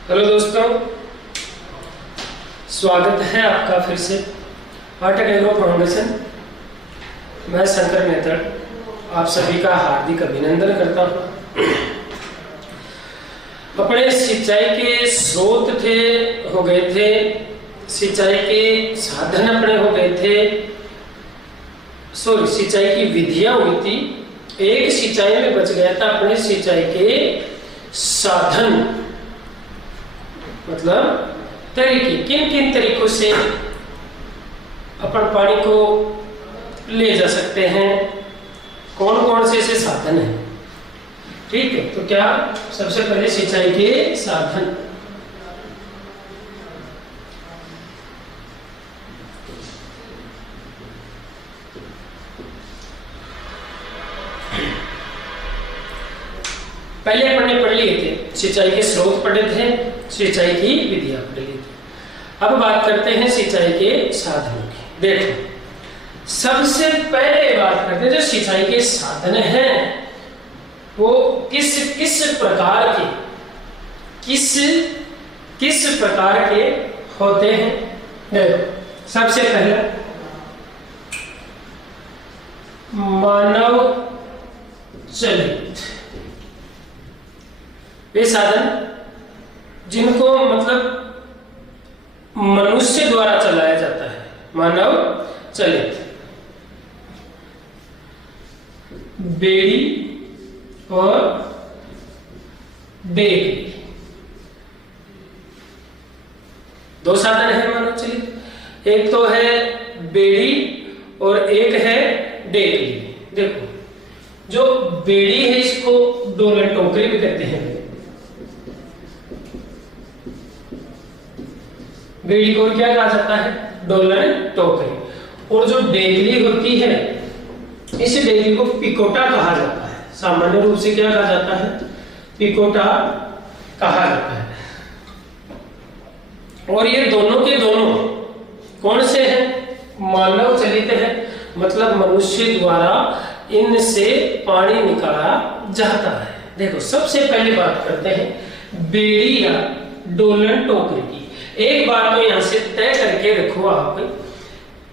Hello दोस्तों, स्वागत है आपका फिर से आर्ट एग्रो फाउंडेशन। मैं शंकर मेहता आप सभी का हार्दिक अभिनंदन करता हूँ। अपने सिंचाई के स्रोत हो गए थे, सिंचाई के साधन अपने हो गए थे, सिंचाई की विधियां हुई थी। एक सिंचाई में बच गया था अपने सिंचाई के साधन, मतलब तरीके। किन किन तरीकों से अपन पानी को ले जा सकते हैं, कौन कौन से ऐसे साधन हैं। ठीक है, तो क्या सबसे पहले सिंचाई के साधन। पहले अपन ने पढ़ लिए थे सिंचाई के स्रोत पढ़े थे, सिंचाई की विधियां पढ़ ली थी। अब बात करते हैं सिंचाई के साधनों की। देखो, सबसे पहले बात करते हैं जो सिंचाई के साधन हैं वो किस प्रकार के किस प्रकार के होते हैं। देखो, सबसे पहले मानव चलित वे साधन जिनको मतलब मनुष्य द्वारा चलाया जाता है, मानव चलित। बेड़ी और डेगली, दो साधन है मानव चलित। एक तो है बेड़ी और एक है डेगली। देखो, जो बेड़ी है इसको डोलन टोकरी भी कहते हैं। बेड़ी को क्या कहा जाता है? डोलन टोकरी। और जो डेगली होती है, इस डेगली को पिकोटा कहा जाता है। सामान्य रूप से क्या कहा जाता है? पिकोटा कहा जाता है। और ये दोनों के दोनों कौन से हैं? मानव चलित है, मतलब मनुष्य द्वारा इनसे पानी निकाला जाता है। देखो, सबसे पहले बात करते हैं बेड़ी या डोलन टोकरी की। एक बात तो यहां से तय करके रखो आप,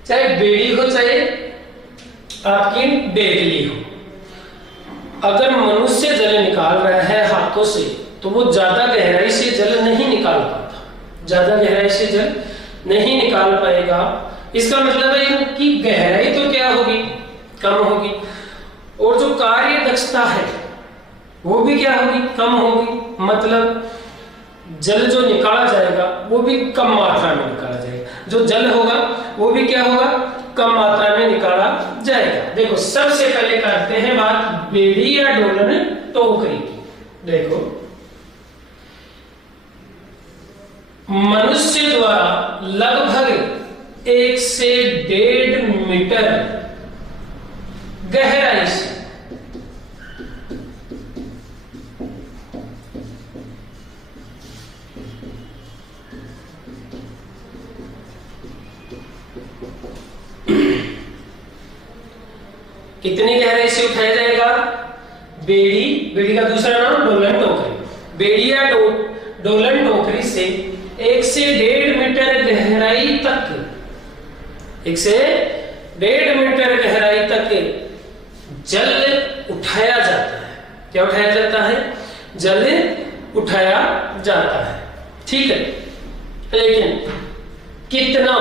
चाहे बेड़ी हो चाहे आपकी डेगली हो, अगर मनुष्य जल निकाल रहा है हाथों से तो वो ज्यादा गहराई से जल नहीं निकाल पाता, ज्यादा गहराई से जल नहीं निकाल पाएगा। इसका मतलब है कि गहराई तो क्या होगी? कम होगी। और जो कार्य दक्षता है वो भी क्या होगी? कम होगी। मतलब जल जो निकाला जाएगा वो भी कम मात्रा में निकाला जाएगा। जो जल होगा वो भी क्या होगा? कम मात्रा में निकाला जाएगा। देखो, सबसे पहले करते हैं बात बेड़ी या डोलन टोकरी की। देखो, मनुष्य द्वारा लगभग 1 से 1.5 मीटर गहराई से कितनी गहराई से उठाया जाएगा? बेड़ी का दूसरा नाम डोलन टोकरी। बेड़ी या डोलन टोकरी से 1 से 1.5 मीटर गहराई तक, 1 से 1.5 मीटर गहराई तक जल उठाया जाता है। क्या उठाया जाता है? जल उठाया जाता है। ठीक है, लेकिन कितना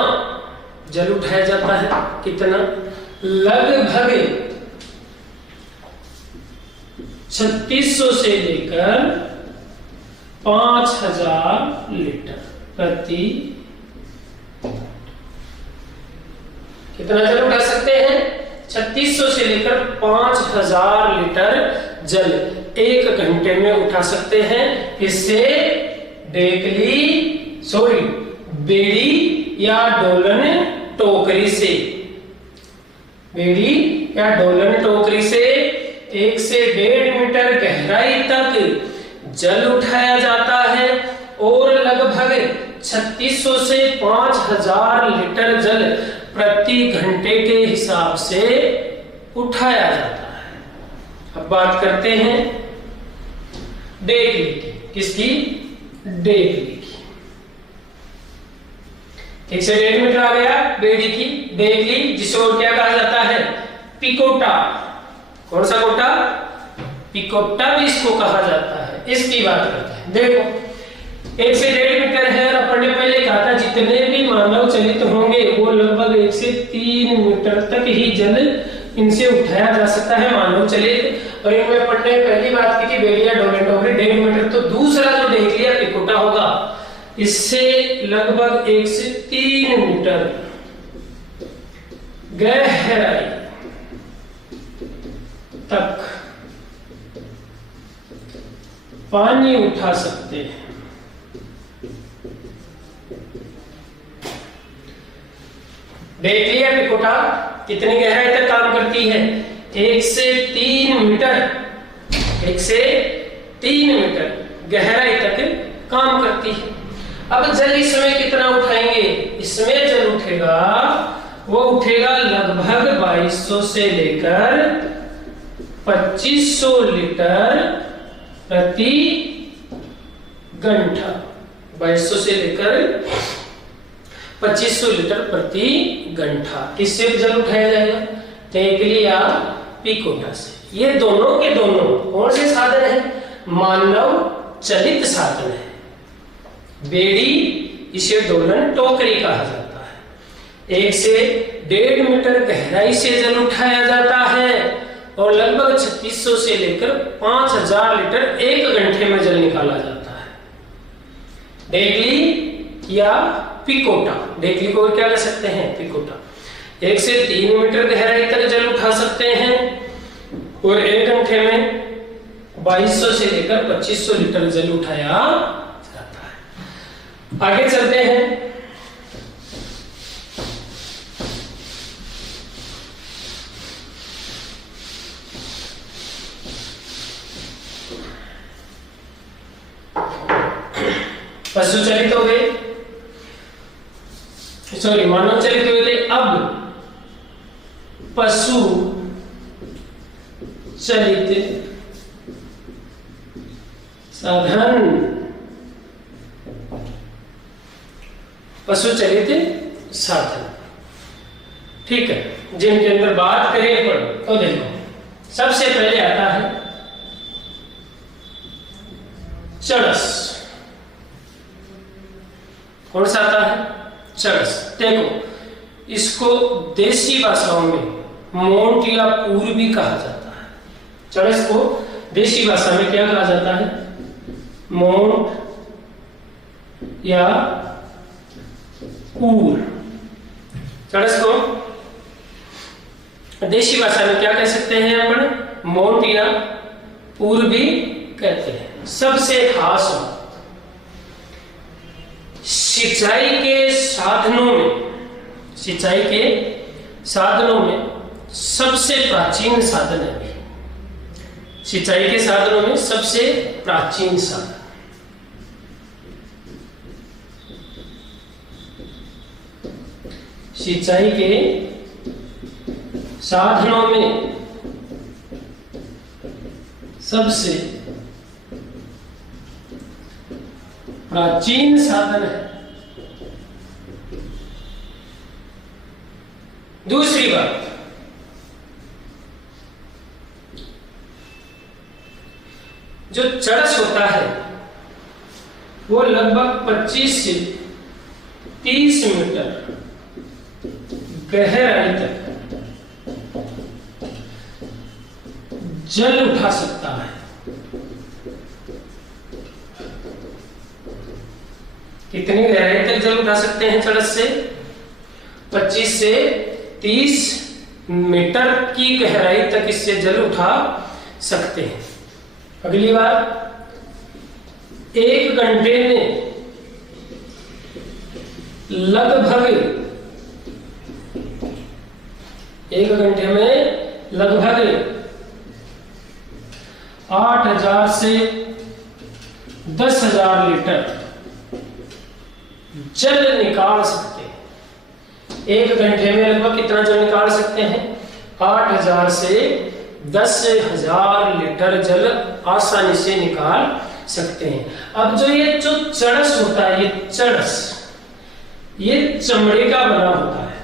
जल उठाया जाता है? कितना? लगभग 3600 से लेकर 5000 लीटर प्रति। कितना जल उठा सकते हैं? 3600 से लेकर 5000 लीटर जल 1 घंटे में उठा सकते हैं। इससे बेड़ी या डोलन टोकरी से, बेड़ी या डोलन टोकरी से 1 से 1.5 मीटर गहराई तक जल उठाया जाता है और लगभग 3600 से 5000 लीटर जल प्रति घंटे के हिसाब से उठाया जाता है। अब बात करते हैं डेगली की। किसकी? डेकली की। 1 से 1.5 मीटर आ गया बेड़ी की डेकली, जिसे और क्या कहा जाता है? पिकोटा। कौन सा कोटा? पिकोटा भी इसको कहा जाता है। इसकी बात करते हैं। देखो 1 से 1.5 मीटर है, और अपन ने पहले कहा था जितने भी मानव चलित होंगे वो लगभग 1 से 3 मीटर तक ही जल इनसे उठाया जा सकता है, मानव चलित। और इनमें अपन ने पहली बात की थी बेड़िया डोमेटोग्री 1.5 मीटर, तो दूसरा जो डेकलिया पिकोटा होगा इससे लगभग 1 से 3 मीटर गहराई तक पानी उठा सकते हैं। डेकलिया पिकोटा कितनी गहराई तक काम करती है? 1 से 3 मीटर, 1 से 3 मीटर गहराई तक काम करती है। अब जल इसमें कितना उठाएंगे? इसमें जल उठेगा, वो उठेगा लगभग 2200 से लेकर 2500 लीटर प्रति घंटा। 2200 से लेकर 2500 लीटर प्रति घंटा इससे जल उठाया जाएगा डेकलिया पिकोटा से। ये दोनों के दोनों कौन से साधन है? मानव चलित साधन है। बेड़ी इसे डोलन टोकरी कहा जाता है। 1 से 1.5 मीटर गहराई से जल उठाया जाता है और लगभग 3600 से लेकर 5000 लीटर 1 घंटे में जल निकाला जाता है। डेकली या पिकोटा, डेकली को क्या कह सकते हैं? पिकोटा। 1 से 3 मीटर गहराई तक जल उठा सकते हैं और 1 घंटे में 2200 से लेकर 2500 लीटर जल उठाया जाता है। आगे चलते हैं। पशु चलित हो गए, सॉरी मानव चलित हुए थे। अब पशु चलित साधन, पशु चलित साधन, ठीक है, जिनके अंदर बात करें अपन तो देखो सबसे पहले आता है चरस। कौन सा आता है? चरस। देखो इसको देसी भाषाओं में मोंट या पूर भी कहा जाता है। चरस को देसी भाषा में क्या कहा जाता है? मोंट या पूर। चरस को देसी भाषा में क्या कह सकते हैं अपन? मोंट या पूर भी कहते हैं। सबसे खास सिंचाई के साधनों में, सिंचाई के साधनों में सबसे प्राचीन साधन है। सिंचाई के साधनों में सबसे प्राचीन साधन, सिंचाई के साधनों में सबसे प्राचीन साधन है। दूसरी बात, जो चरस होता है वो लगभग 25 से 30 मीटर गहराई तक जल उठा सकता है। कितनी गहराई तक जल उठा सकते हैं चरस से? 25 से 30 मीटर की गहराई तक इससे जल उठा सकते हैं। अगली बात, 1 घंटे में लगभग 8000 से 10000 लीटर जल निकाल सकते हैं। 1 घंटे में लगभग कितना जल निकाल सकते हैं? 8000 से 10000 लीटर जल आसानी से निकाल सकते हैं। अब जो चरस होता है, ये चरस, ये चमड़े का बना होता है।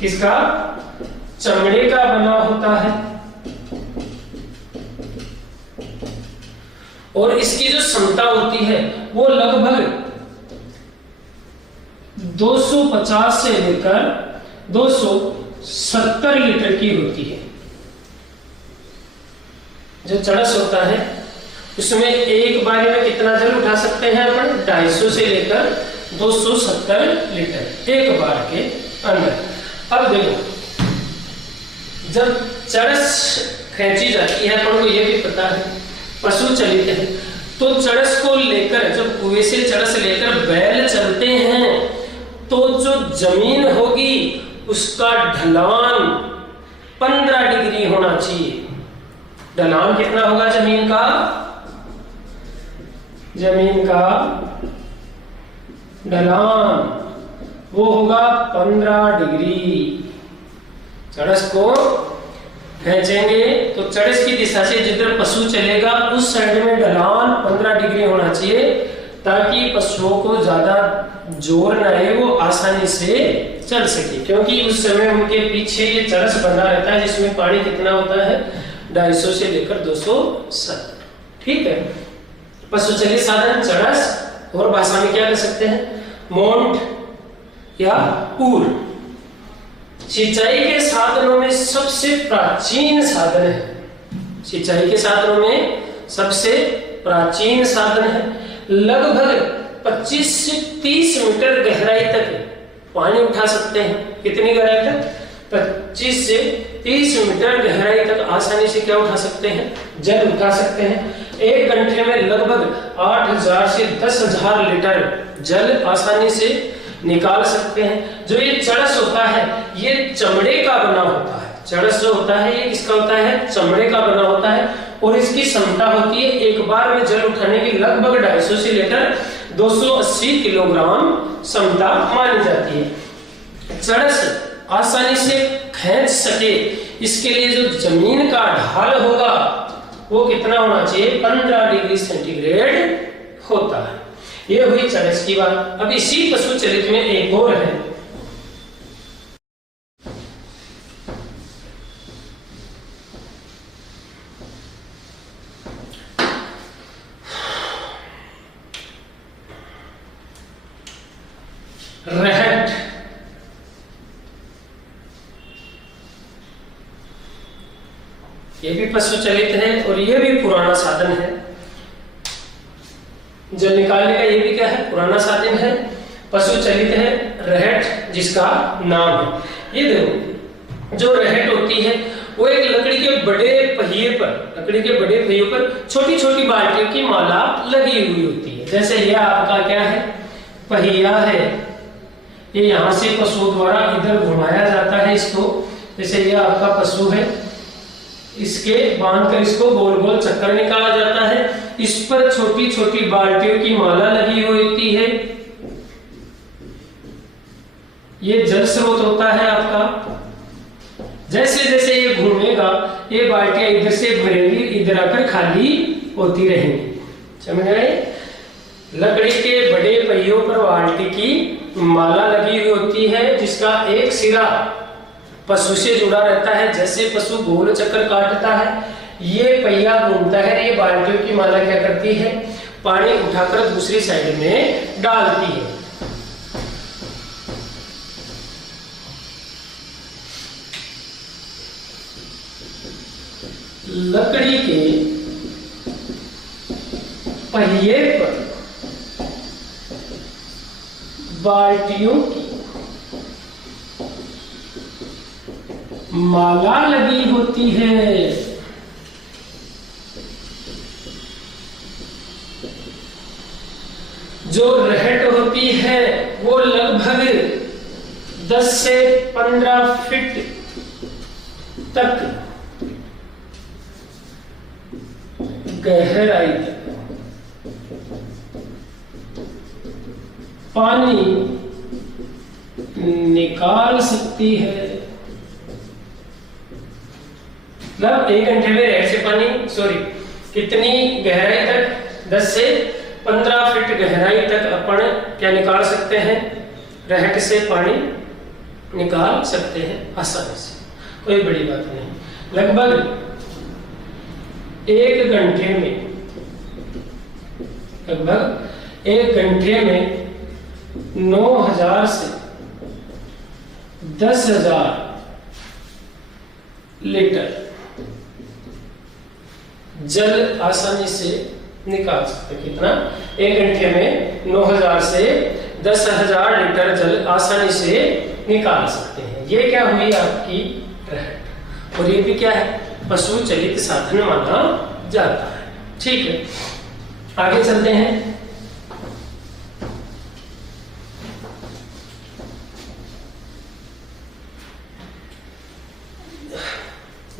किसका? चमड़े का बना होता है। और इसकी जो क्षमता होती है वो लगभग 250 से लेकर 270 लीटर की होती है। जो चरस होता है उसमें एक बारी में कितना जल उठा सकते हैं अपन? 250 से लेकर 270 लीटर एक बार के अंदर। अब देखो, जब चरस खींची जाती है, अपन को यह भी पता है पशु चलित है, तो चरस को लेकर, जब कुएं से चरस लेकर बैल चलते हैं, तो जो जमीन होगी उसका ढलान 15 डिग्री होना चाहिए। ढलान कितना होगा जमीन का? जमीन का ढलान वो होगा 15 डिग्री। चरस को खींचेंगे तो चरस की दिशा से जिधर पशु चलेगा उस साइड में ढलान 15 डिग्री होना चाहिए, ताकि पशुओं को ज्यादा जोर न आए, वो आसानी से चल सके। क्योंकि उस समय उनके पीछे ये चरस बंधा रहता है, जिसमें पानी कितना होता है? 250 से लेकर 270। ठीक है, पशु चलित साधन चरस, और भाषा में क्या कह सकते हैं? मोंट या पूर। सिंचाई के साधनों में सबसे प्राचीन साधन है। सिंचाई के साधनों में सबसे प्राचीन साधन है। लगभग 25 से 30 मीटर गहराई तक पानी उठा सकते हैं। कितनी गहराई तक? 25 से 30 मीटर गहराई तक आसानी से क्या उठा सकते हैं? जल उठा सकते हैं। एक घंटे में लगभग 8000 से 10,000 लीटर जल आसानी से निकाल सकते हैं। जो ये चरस होता है ये चमड़े का बना होता है। चरस जो होता है ये किसका होता है? चमड़े का बना होता है। और इसकी क्षमता होती है एक बार में जल उठाने की लगभग 250 से लेकर 280 किलोग्राम क्षमता मानी जाती है। चरस आसानी से खींच सके, इसके लिए जो जमीन का ढाल होगा वो कितना होना चाहिए? 15 डिग्री सेंटीग्रेड होता है। ये हुई चरस की बात। अब इसी पशु चरित में एक और है, रहट। ये भी पशु चलित है और ये भी पुराना साधन है। जल निकालने का ये भी क्या है? पुराना साधन है, पशु चलित है, रहट जिसका नाम है। ये देखो, जो रहट होती है वो एक लकड़ी के बड़े पहिए पर छोटी छोटी बाल्टियों की माला लगी हुई होती है। जैसे ये आपका क्या है? पहिया है। ये यहाँ से पशु द्वारा इधर घुमाया जाता है इसको। जैसे ये आपका पशु है, इसके बांधकर इसको गोल गोल चक्कर निकाला जाता है। इस पर छोटी छोटी बाल्टियों की माला लगी हुई होती है। ये जल स्रोत होता है आपका। जैसे जैसे ये घूमेगा ये बाल्टियां इधर से भरेंगी, इधर आकर खाली होती रहेंगी। समझ गए? लकड़ी के बड़े पहियों पर बाल्टी की माला लगी हुई होती है, जिसका एक सिरा पशु से जुड़ा रहता है। जैसे पशु गोल चक्कर काटता है ये पहिया घूमता है, ये बाल्टियों की माला क्या करती है? पानी उठाकर दूसरी साइड में डालती है। लकड़ी के पहिए पर बाल्टियों की माला लगी होती है। जो रहट होती है वो लगभग 10 से 15 फीट तक गहराई तक पानी निकाल सकती है। मतलब 1 घंटे में रहट से पानी कितनी गहराई तक? 10 से 15 फीट गहराई तक अपन क्या निकाल सकते हैं, रहट से पानी निकाल सकते हैं आसानी से, कोई बड़ी बात नहीं। लगभग 1 घंटे में, लगभग 1 घंटे में 9,000 से 10,000 लीटर जल आसानी से निकाल सकते हैं। कितना? 1 घंटे में 9,000 से 10,000 लीटर जल आसानी से निकाल सकते हैं। ये क्या हुई आपकी रहट, और ये भी क्या है, पशु चलित साधन माना जाता है। ठीक है, आगे चलते हैं।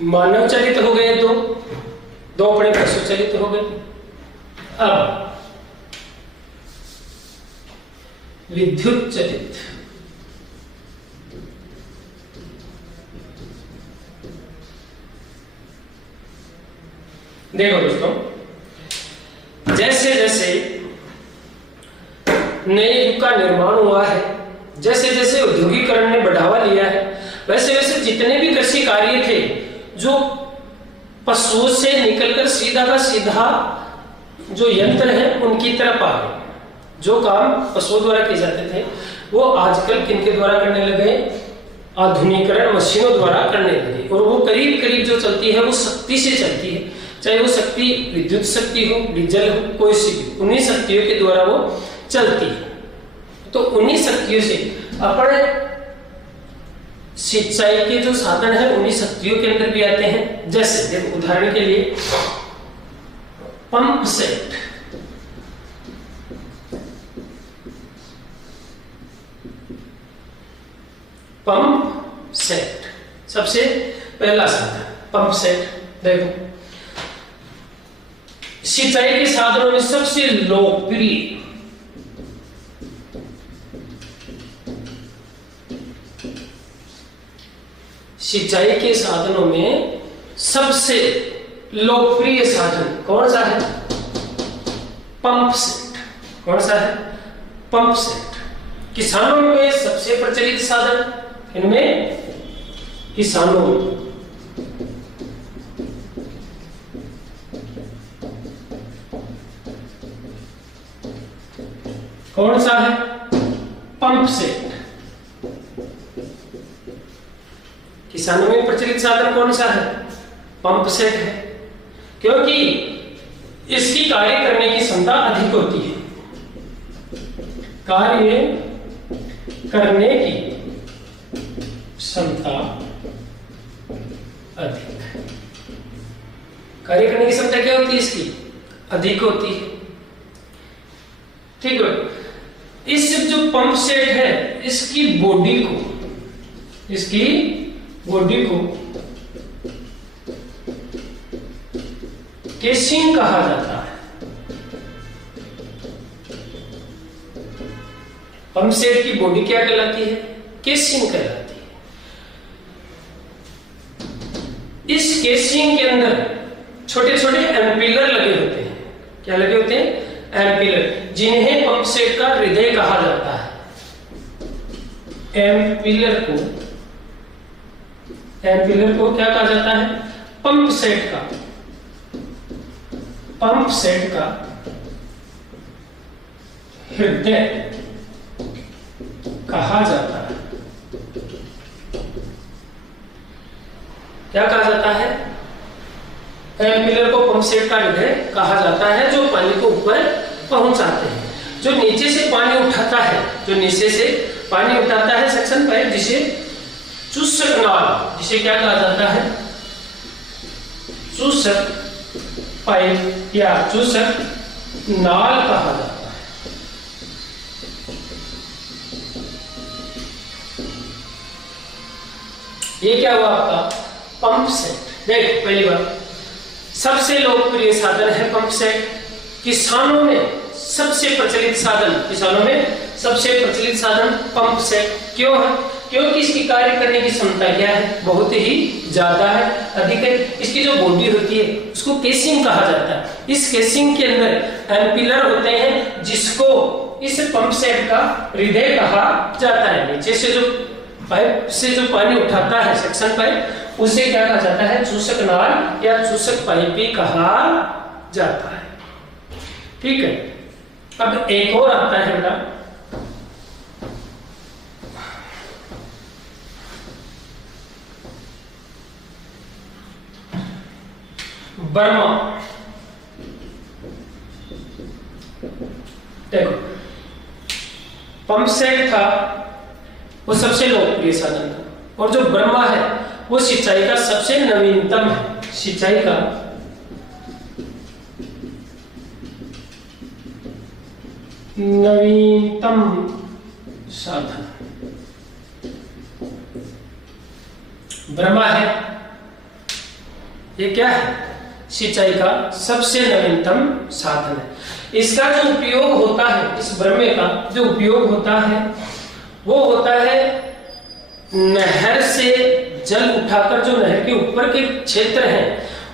मानव चलित हो गए, दो अपने पशु चलित हो गए। अब विद्युत चलित, देखो दोस्तों, जैसे जैसे नए युग का निर्माण हुआ है, जैसे जैसे औद्योगिकरण ने बढ़ावा लिया है, वैसे वैसे जितने भी कृषि कार्य थे जो पशुओं से निकलकर सीधा का सीधा जो यंत्र है उनकी तरफ आ गए। जो काम पशुओं द्वारा किए जाते थे वो आजकल किनके द्वारा करने लगे, आधुनिकीकरण मशीनों द्वारा करने लगे। और वो करीब करीब जो चलती है वो शक्ति से चलती है, चाहे वो शक्ति विद्युत शक्ति हो, डीजल हो, कोई सी भी, उन्हीं शक्तियों के द्वारा वो चलती है। तो उन्हीं शक्तियों से अपन सिंचाई के जो साधन है उन्हीं शक्तियों के अंदर भी आते हैं। जैसे देखो उदाहरण के लिए पंप सेट, पंप सेट सबसे पहला साधन पंप सेट। देखो सिंचाई के साधनों में सबसे लोकप्रिय सिंचाई के साधनों में सबसे लोकप्रिय साधन कौन सा है? Pump set. कौन सा है? Pump set. किसानों में सबसे प्रचलित साधन, इनमें किसानों में कौन सा है? Pump set. किसानों में प्रचलित साधन कौन सा है? पंप सेट है, क्योंकि इसकी कार्य करने की क्षमता अधिक होती है। कार्य करने की क्षमता अधिक, कार्य करने की क्षमता क्या होती है इसकी? अधिक होती है। ठीक है, इस जो पंप सेट है इसकी बॉडी को केसिंग कहा जाता है। पंप सेट की बॉडी क्या कहलाती है? केसिंग कहलाती है। इस केसिंग के अंदर छोटे छोटे एम्पिलर लगे होते हैं। क्या लगे होते हैं? एम्पिलर, जिन्हें पंप सेट का हृदय कहा जाता है। एम्पिलर को क्या कहा जाता है? पंप सेट का हृदय कहा जाता है। क्या कहा जाता है? एम्पिलर को पंप सेट का हृदय कहा जाता है, जो पानी को ऊपर पहुंचाते हैं। जो नीचे से पानी उठाता है, सक्शन पाइप, जिसे चूसक नाल, जिसे क्या कहा जाता है? चूसक पाइप या चूसक नाल कहा जाता है। ये क्या हुआ आपका? Pump set. देख, पहली बात, सबसे लोकप्रिय साधन है पंप सेट। किसानों में सबसे प्रचलित साधन पंप सेट क्यों है? क्योंकि इसकी कार्य करने की क्षमता क्या है, बहुत ही ज्यादा है, अधिक है। इसकी जो बॉडी होती है उसको केसिंग कहा जाता है। इस केसिंग के अंदर एम्पिलर होते हैं, जिसको इस पंप सेट का हृदय कहा जाता है। नीचे से जो पाइप से जो पानी उठाता है, सेक्शन पाइप, उसे क्या कहा जाता है, चूसक नाल या चूसक पाइप भी कहा जाता है। ठीक है, अब एक और आता है बेटा, बर्मा। देखो, पंप सेट था वो सबसे लोकप्रिय साधन था, और जो बर्मा है वो सिंचाई का सबसे नवीनतम है, सिंचाई का नवीनतम साधन ब्रह्मा है। ये क्या है, सिंचाई का सबसे नवीनतम साधन है। इसका जो उपयोग होता है, इस ब्रह्मे का जो उपयोग होता है वो होता है नहर से जल उठाकर जो नहर के ऊपर के क्षेत्र हैं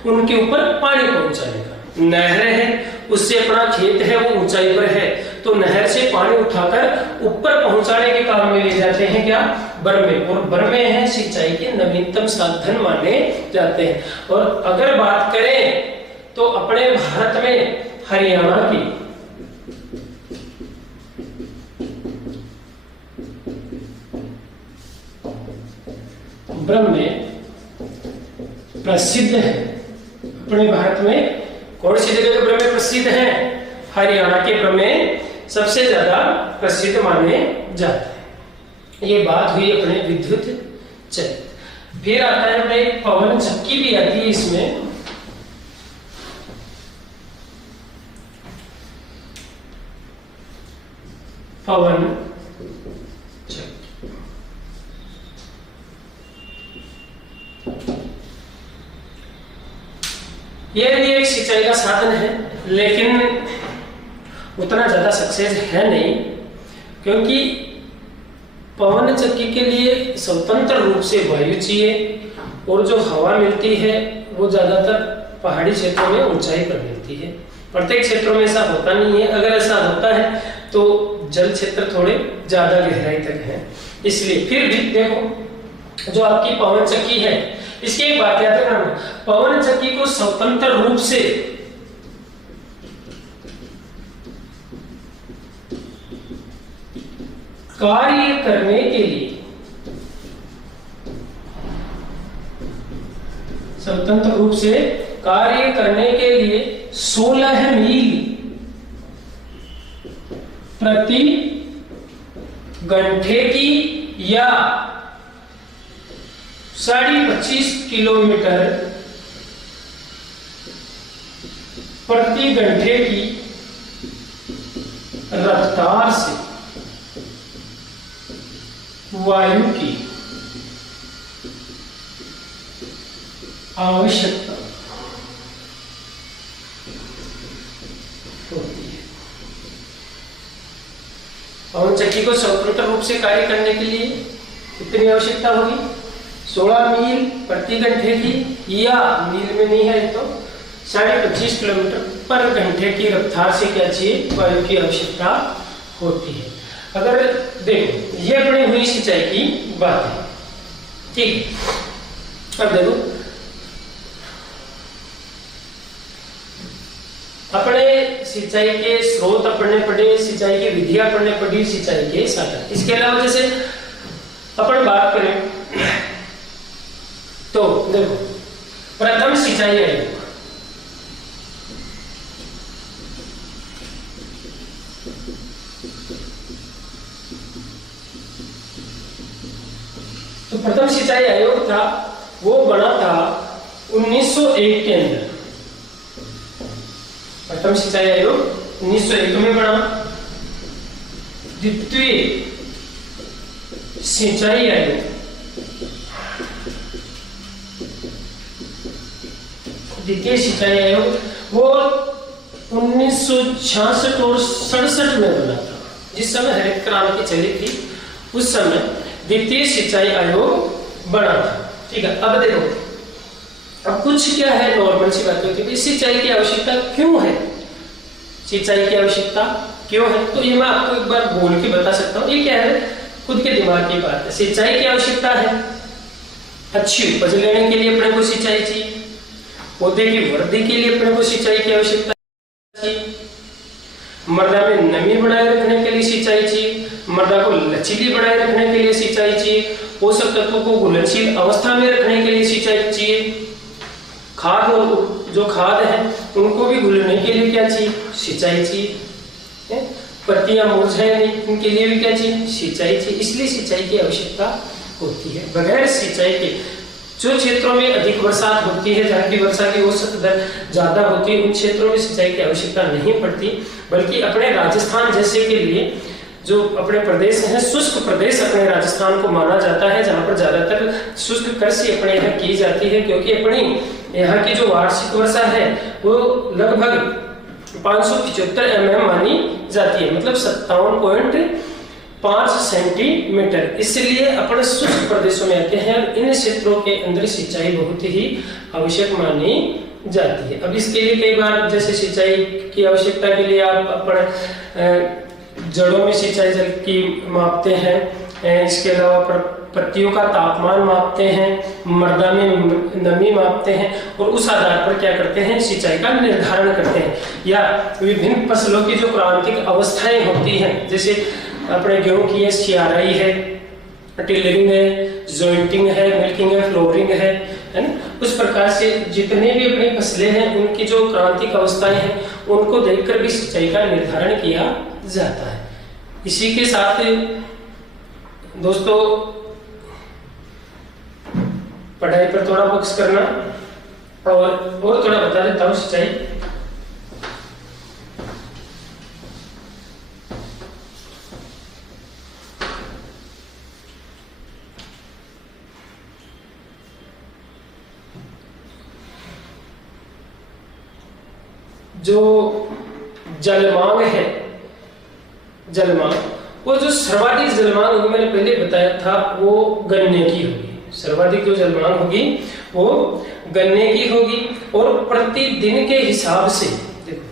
उनके ऊपर पानी पहुंचाने का। नहर है, उससे अपना खेत है वो ऊंचाई पर है, तो नहर से पानी उठाकर ऊपर पहुंचाने के काम में ले जाते हैं क्या, बर्मे। और बर्मे हैं सिंचाई के नवीनतम साधन माने जाते हैं। और अगर बात करें तो अपने भारत में हरियाणा की ब्रह्मे प्रसिद्ध है। अपने भारत में कौन सी जगह के ब्रह्मे प्रसिद्ध है, हरियाणा के ब्रह्मे सबसे ज्यादा प्रसिद्ध माने जाते हैं। ये बात हुई अपने विद्युत चक्र। फिर आता है अपने पवन चक्की भी आती है इसमें। पवन चक्की यह भी एक सिंचाई का साधन है, लेकिन उतना ज्यादा सक्सेस है नहीं, क्योंकि पवन चक्की के लिए स्वतंत्र रूप से वायु चाहिए, और जो हवा मिलती है वो ज्यादातर पहाड़ी क्षेत्रों में ऊंचाई पर मिलती है। प्रत्येक क्षेत्रों में ऐसा होता नहीं है। अगर ऐसा होता है तो जल क्षेत्र थोड़े ज्यादा गहराई तक है। इसलिए फिर भी देखो, जो आपकी पवन चक्की है, इसकी एक बात याद रखना, पवन चक्की को स्वतंत्र रूप से कार्य करने के लिए, स्वतंत्र रूप से कार्य करने के लिए 16 मील प्रति घंटे की या 25.5 किलोमीटर प्रति घंटे की रफ्तार से वायु की आवश्यकता होती है। पवन चक्की को स्वतंत्र रूप से कार्य करने के लिए कितनी आवश्यकता होगी, 16 मील प्रति घंटे की, या मील में नहीं है तो 25.5 किलोमीटर पर घंटे की रफ्तार से क्या चाहिए, वायु की आवश्यकता होती है। अगर देखो, ये अपनी हुई सिंचाई की बात है, ठीक। अब देखो, अपने सिंचाई के स्रोत अपने पढ़े, सिंचाई की विधियां पढ़ने पड़ी, सिंचाई के साधन। इसके अलावा जैसे अपन बात करें तो देखो, प्रथम सिंचाई आयोग, तो प्रथम सिंचाई आयोग था वो बना था 1901 के अंदर। प्रथम सिंचाई आयोग 1901 में बना। द्वितीय सिंचाई आयोग वो 1966 और 67 में बना था। जिस समय हरित क्रांति चली थी उस समय द्वितीय सिंचाई आयोग बना था। ठीक है, अब देखो, अब कुछ क्या है नॉर्मल सी बात होती है, सिंचाई की आवश्यकता क्यों है, सिंचाई की आवश्यकता क्यों है, तो ये मैं आपको एक बार बोल के बता सकता हूँ। ये क्या है, खुद के दिमाग की बात है। सिंचाई की आवश्यकता है, अच्छी उपज लेने के लिए अपने को सिंचाई चाहिए, पौधे की वृद्धि के लिए अपने को सिंचाई की आवश्यकता चाहिए, मृदा में नमी बनाए रखने के लिए सिंचाई चाहिए, मृदा को लचीली बनाए रखने के लिए सिंचाई चाहिए, पोषक तत्वों को घुलनशील अवस्था में रखने के लिए सिंचाई चाहिए, खाद और जो खाद है उनको भी घुलने के लिए क्या चाहिए, सिंचाई चाहिए, पत्तियां मुरझाए नहीं उनके लिए भी क्या चाहिए, सिंचाई चाहिए। इसलिए सिंचाई की आवश्यकता होती है। बगैर सिंचाई के जो क्षेत्रों में अधिक बरसात होती है, जहाँ की वर्षा की औसत दर ज्यादा होती है, उन क्षेत्रों में सिंचाई की आवश्यकता नहीं पड़ती, बल्कि अपने राजस्थान जैसे के लिए जो अपने प्रदेश हैं, शुष्क प्रदेश अपने राजस्थान को माना जाता है, जहाँ पर ज्यादातर शुष्क कृषि अपने यहाँ की जाती है, क्योंकि अपनी यहाँ की जो वार्षिक वर्षा है वो लगभग 575 mm मानी जाती है, मतलब 57.5 सेंटीमीटर। इसलिए अपने शुष्क प्रदेशों में आते हैं, इन क्षेत्रों के अंदर सिंचाई बहुत ही आवश्यक मानी जाती है। अब इसके लिए कई बार जैसे सिंचाई की आवश्यकता के लिए आप अपने जड़ों में सिंचाई जल की मापते हैं, इसके अलावा पत्तियों का तापमान मापते हैं, मृदा में नमी मापते हैं, और उस आधार पर क्या करते हैं, सिंचाई का निर्धारण करते हैं। या विभिन्न फसलों की जो क्रांतिक अवस्थाएं होती हैं, जैसे अपने गेहूं की सियाराई है, टिलरिंग है, जॉइंटिंग है, मिल्किंग है, फ्लोरिंग है ना, उस प्रकार से जितने भी अपनी फसलें हैं उनकी जो क्रांतिक अवस्थाएं हैं उनको देखकर भी सिंचाई का निर्धारण किया जाता है। इसी के साथ दोस्तों पढ़ाई पर थोड़ा फोकस करना, और थोड़ा बता देता हूँ सिंचाई। जो जलमांग है, जलमांग, वो जो सर्वाधिक जलमांग होगी, मैंने पहले बताया था, वो गन्ने की होगी। सर्वाधिक जो जलमांग होगी वो गन्ने की होगी, और प्रतिदिन के हिसाब से देखो,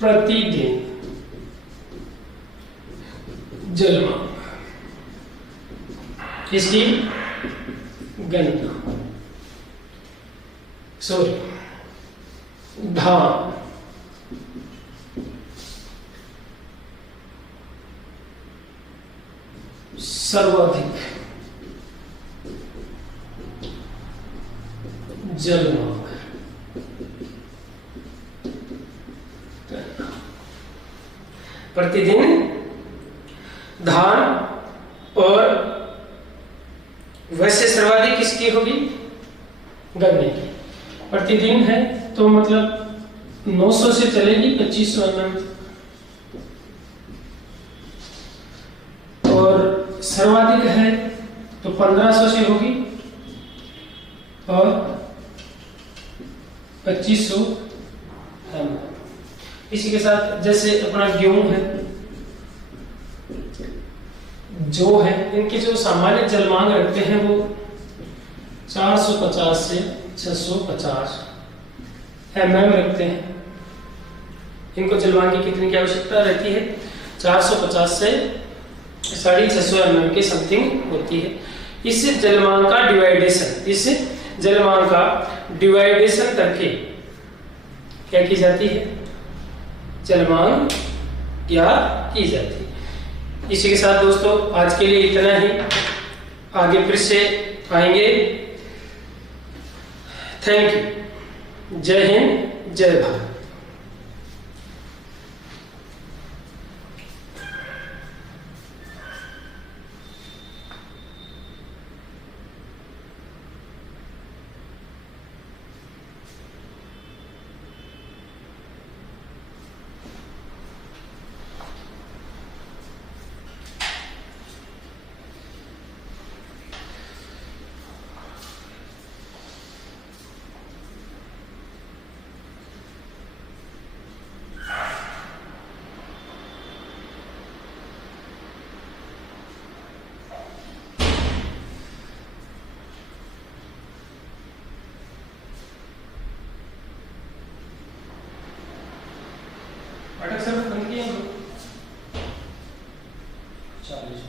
प्रतिदिन जलमांग किसकी, गन्ना, सॉरी धान, सर्वाधिक जलमांग प्रतिदिन धान, और वैसे सर्वाधिक किसकी होगी, गन्ने की। प्रतिदिन है तो मतलब 900 से चलेगी 2500 mm, और सर्वाधिक है तो 1500 से होगी, और 2500 mm। इसी के साथ जैसे अपना गेहूं है, जो है इनकी जो सामान्य जलमांग रखते हैं वो 450 से 650 mm रखते हैं। इनको जलमांग की कितनी की आवश्यकता रहती है, 450 से 650 mm के समथिंग होती है। इस जलमांग का डिवाइडेशन, इस जलमांग का डिवाइडेशन करके क्या की जाती है, जलमांग ज्ञात की जाती है। इसी के साथ दोस्तों आज के लिए इतना ही, आगे फिर से आएंगे। Thank you. जय हिंद, जय भारत। फटाफट से बन गया 40